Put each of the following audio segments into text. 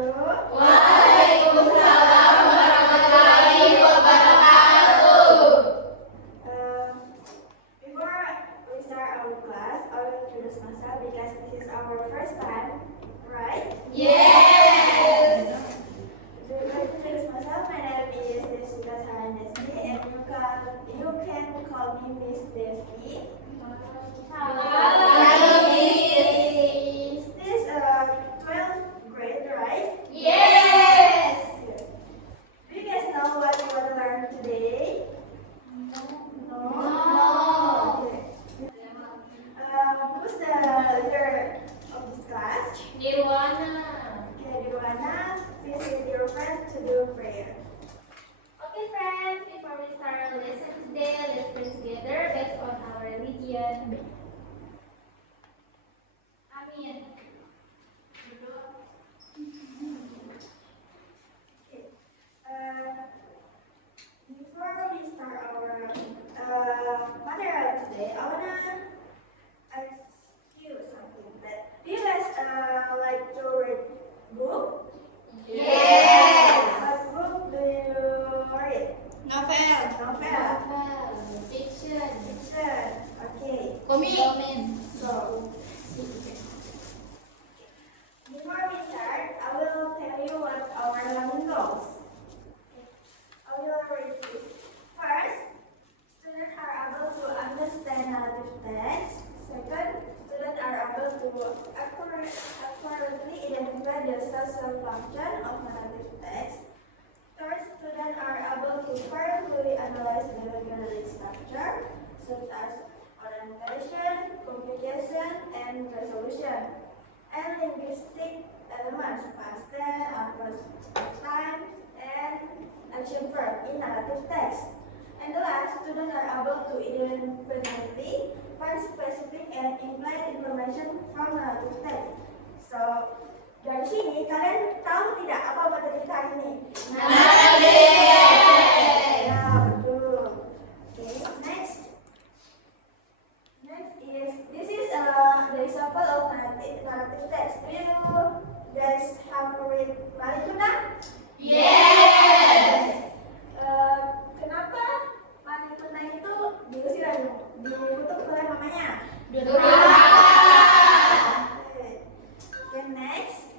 wabarakatuh. Waalaikumsalam warahmatullahi wabarakatuh. Before we start our class, I will introduce myself because this is our first time, right? Yes. To introduce myself, my name is Desvita Sarandesni, and you can call me Miss Devi. Halo, Miss. Is this 12th grade, right? Yes. Do you guys know what we want to learn today? No. Okay. Who's the leader of this class? Nirwana. Okay, Nirwana, please lead your friends to do prayer. Okay, friends, before we start our lesson today, let's pray together based on our religion. Amin. Okay. Before we start our material today, I wanna ask you something. Do you guys like to read book? Yes. What book do you read? Novel. Novel. Fiction. Fiction. Okay. Comment. So, before we start, I will tell you what our learning goals. I will read it. First, students are able to understand narrative text. Second, students are able to accurately identify the social function of narrative text. Third, students are able to carefully analyze the literary structure, such as orientation, complication, and resolution, and linguistic elements, past tense, adverb time, and action verb in narrative text. And the last, students are able to independently find specific and implied information from narrative text. So, dari sini kalian tahu tidak apa materi kita hari ini? Ya, betul. Okay, next. This is the example of narrative text. Do you guys have read Malikuna? Yes. Kenapa Malikuna itu diusir dan dikutuk oleh mamanya? Durhaka. Okay, next.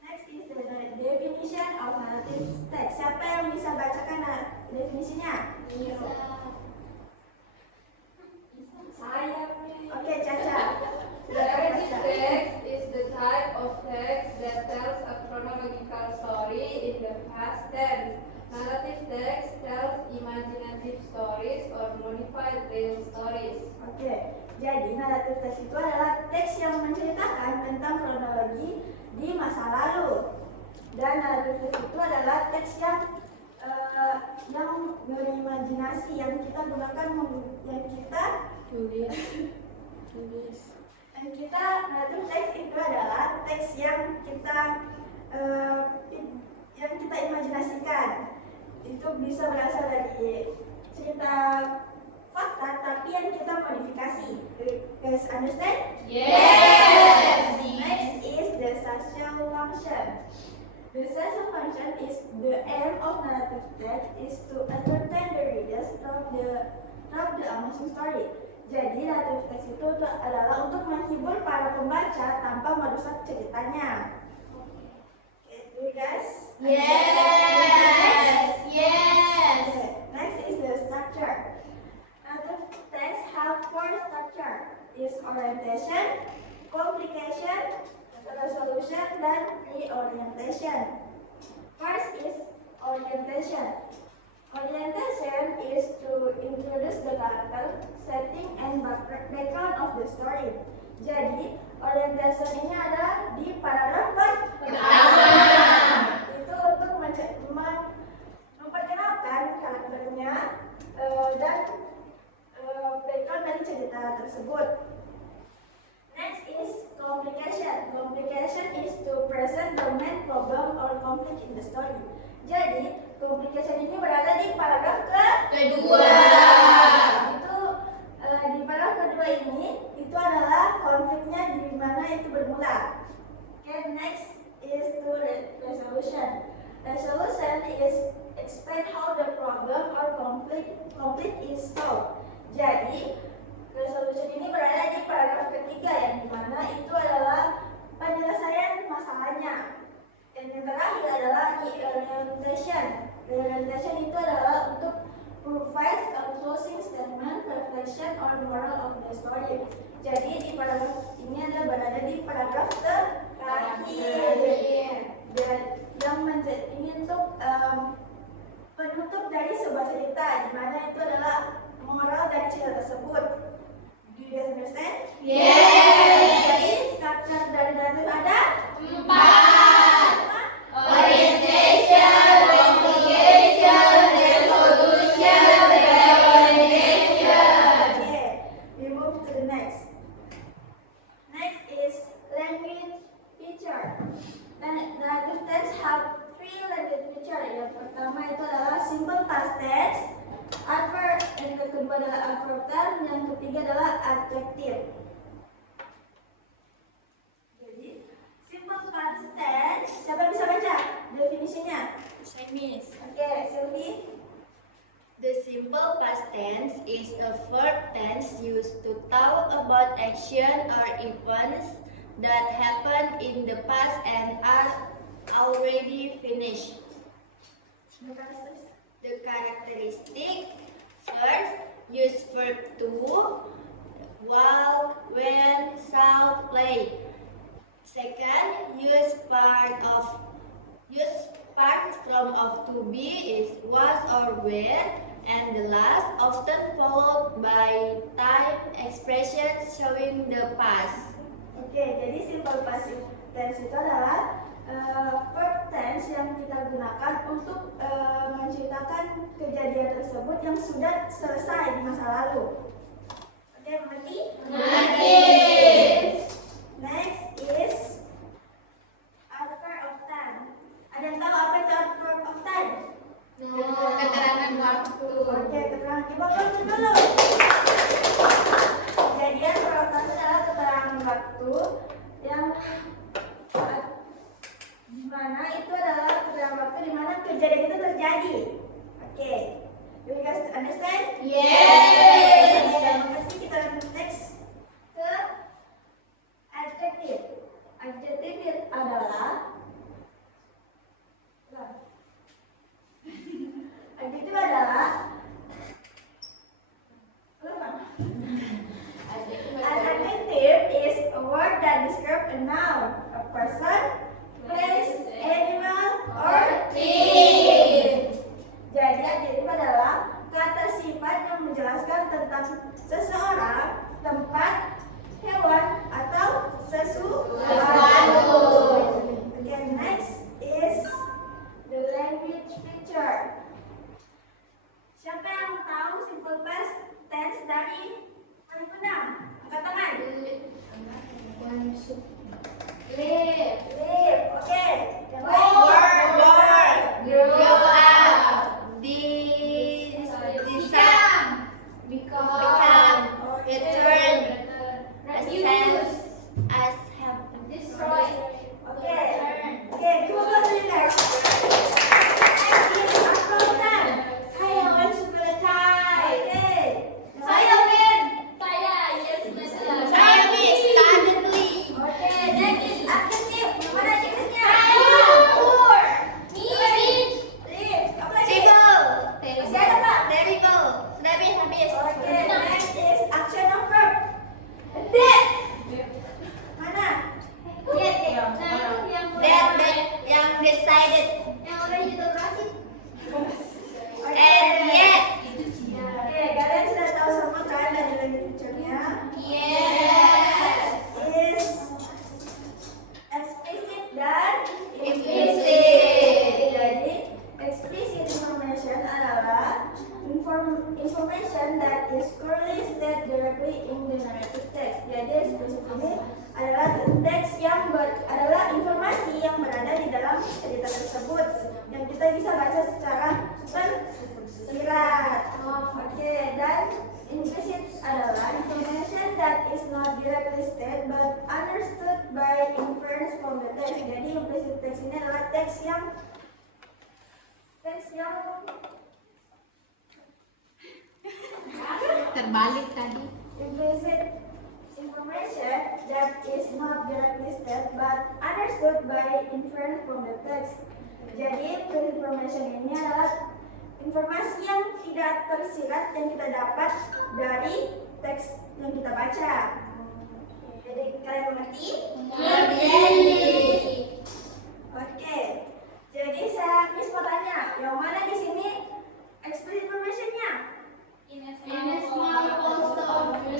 Next is the definition of narrative text. Siapa yang bisa bacakan definisinya? Saya. Oke, Caca. Narrative text is the type of text that tells a chronological story in the past tense. Narrative text tells imaginative stories or modified real stories. Oke, jadi naratif teks itu adalah teks yang menceritakan tentang kronologi di masa lalu. Dan naratif teks itu adalah teks yang berimajinasi yang kita gunakan yang kita naratif teks itu adalah teks yang kita imajinasikan. Itu bisa berasal dari cerita fakta tapi yang kita modifikasi. Guys, understand? Yes. Next is the social function. The social function is the aim of narrative text is to entertain the readers through the amusing story. Jadi narrative text itu adalah untuk menghibur para pembaca tanpa merusak ceritanya. Okay, do you guys? Yes. Yes. Okay, next is the structure. Narrative text have four structure. Is orientation, complication, resolution, dan reorientation. First is orientation. Orientation is to introduce the character, setting, and background of the story. Jadi, orientation ini ada di paragraf pertama. Itu untuk memperkenalkan karakternya dan background dari cerita tersebut. Next is complication. Complication is to present the main problem or conflict in the story. Jadi, complication ini berada di paragraf kedua. Itu di paragraf kedua ini itu adalah konfliknya di mana itu bermula. Okay, next is Resolution is explain how the problem or conflict is solved. Jadi, resolution ini berada di paragraf ketiga yang dimana itu adalah penyelesaian masalahnya. Dan yang terakhir adalah reorientation. Reorientation itu adalah untuk provide a closing statement, reflection, or moral of the story. Jadi di paragraf ini adalah berada di paragraf terakhir. Dan yang ini untuk penutup dari sebuah cerita, di mana itu adalah moral dari cerita tersebut. Do you guys understand? Yes. Jadi struktur dari narratif ada 4. Orientation, investigation, resolution, reorientation. Okay, we move to the next. Next is language feature. Narrative text have 3 language feature. Yang pertama itu adalah simple past tense, adverb, yang kedua adalah adverb term, yang ketiga adalah adjective. Jadi simple past tense, siapa bisa baca definisinya? Saya Miss. Oke, Sylvie. The simple past tense is a verb tense used to talk about action or events that happened in the past and are already finished. The characteristic: first, use verb to, walk, went, saw, play. Second, use parts from of to be is was or were, and the last often followed by time expressions showing the past. Oke, jadi simple passive tense itu adalah verb tense yang kita gunakan untuk menceritakan kejadian tersebut yang sudah selesai di masa lalu. Oke, mengerti? Mengerti. Next is adverb of time. Ada yang tahu apa itu adverb of time? Keterangan waktu. Oke, keterangan coba baca dulu. Jadi adverb of time adalah keterangan waktu yang dimana itu adalah keterangan waktu dimana kejadian itu terjadi. Oke, do you guys understand? Yes. Sudah mengerti, kita next ke adjective. Adjective adalah adjective adalah an adjective is a word that describes a noun, a person, place, animal, or Thing. Jadi adjektif adalah kata sifat yang menjelaskan tentang seseorang, tempat, hewan, atau sesuatu. Okay, next is the language feature. Siapa yang tahu simple past tense dari 2006? Angkat tangan. Live. Live. Oke. Yang Go. lain. Grow up. Design, become, return, Refuse. as have. Destroy. Oke. Oke, kita mulai dari next. Next is Afrotan. Saya Wan Supeletai. Oke. Saya Win. Saya Yes Betul. Saya Miss. Suddenly. Oke, next is adjective. Mana adjektifnya? Saya Pur. Mirip. Live. Apa lagi? Terrible. Masih ada Pak? Terrible. Sudah habis. Oke, next is action of verb. Dead. Mana? Jet ya. Nah itu yang That yang decided. yang udah jadi operasi. And yet. Oke, kalian sudah tahu semua kan dari language feature-nya? Yes. Is explicit dan Implicit. Jadi, explicit information adalah information that is clearly stated directly in the narrative text. Jadi, explicit ini adalah teks yang adalah informasi yang berada di dalam cerita tersebut yang kita bisa baca secara tersirat. Oke, dan implicit adalah information that is not directly stated but understood by inference from the text. Jadi implicit text ini adalah teks yang Teksnya Terbalik tadi. implicit information that is not directly stated but understood by inference from the text. Jadi, implicit information ini adalah informasi yang tidak tersirat yang kita dapat dari teks yang kita baca. Jadi, kalian mengerti? Oke. Jadi, Miss mau tanya, yang mana di sini explicit information-nya? In a small poster of Oke,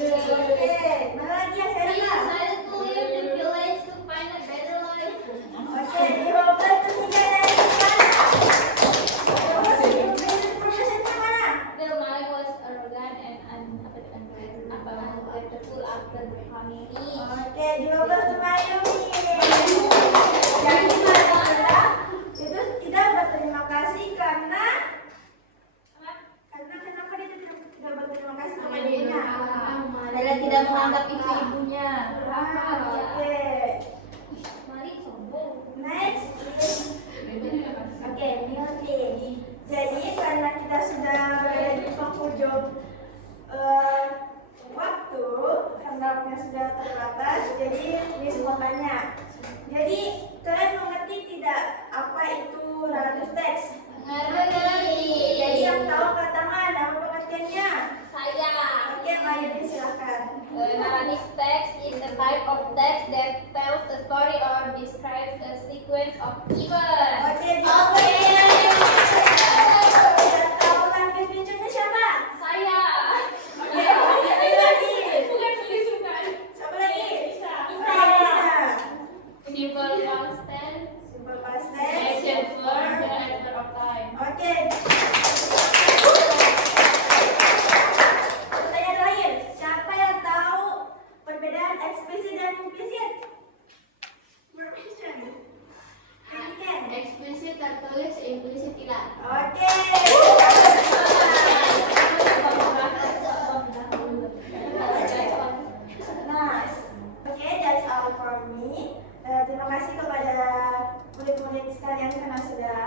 mana lagi yang saya He dengar? decided to leave the village to find a better life. Oke, jawaban ketiga dari mana? Apa sih implicit information-nya mana? Bill Murray was arrogant and ungrateful after the family. Oke, jawaban Mayumi. Jadi mana itu tidak berterima kasih karena kenapa dia tidak berterima kasih kepada ibunya? Karena tidak menganggap itu ibunya. Oke. Mari sombong. Next is oke, milking. Jadi karena kita sudah berada di penghujung waktu, karena waktunya sudah terbatas, jadi Miss mau tanya. Jadi kalian mengerti tidak apa itu relative text? Jadi yang tahu angkat tangan, apa pengertiannya? Saya. Oke, Mayumi silakan. Narrative text is a type of text that tells a story or describes a sequence of events. Oke, oke. Yang tahu lanjut pincunya siapa? Saya. Oke, lagi. Siapa lagi? Bisa. Simple past tense. Simple past tense. Action verb dan adverb of time. Oke. Pertanyaan terakhir, siapa yang tahu perbedaan eksplisit dan implisit? Information. Kan? Eksplisit tertulis, implisit tidak. Oke. Nice. Oke, that's all for me. Terima kasih kepada murid-murid sekalian karena sudah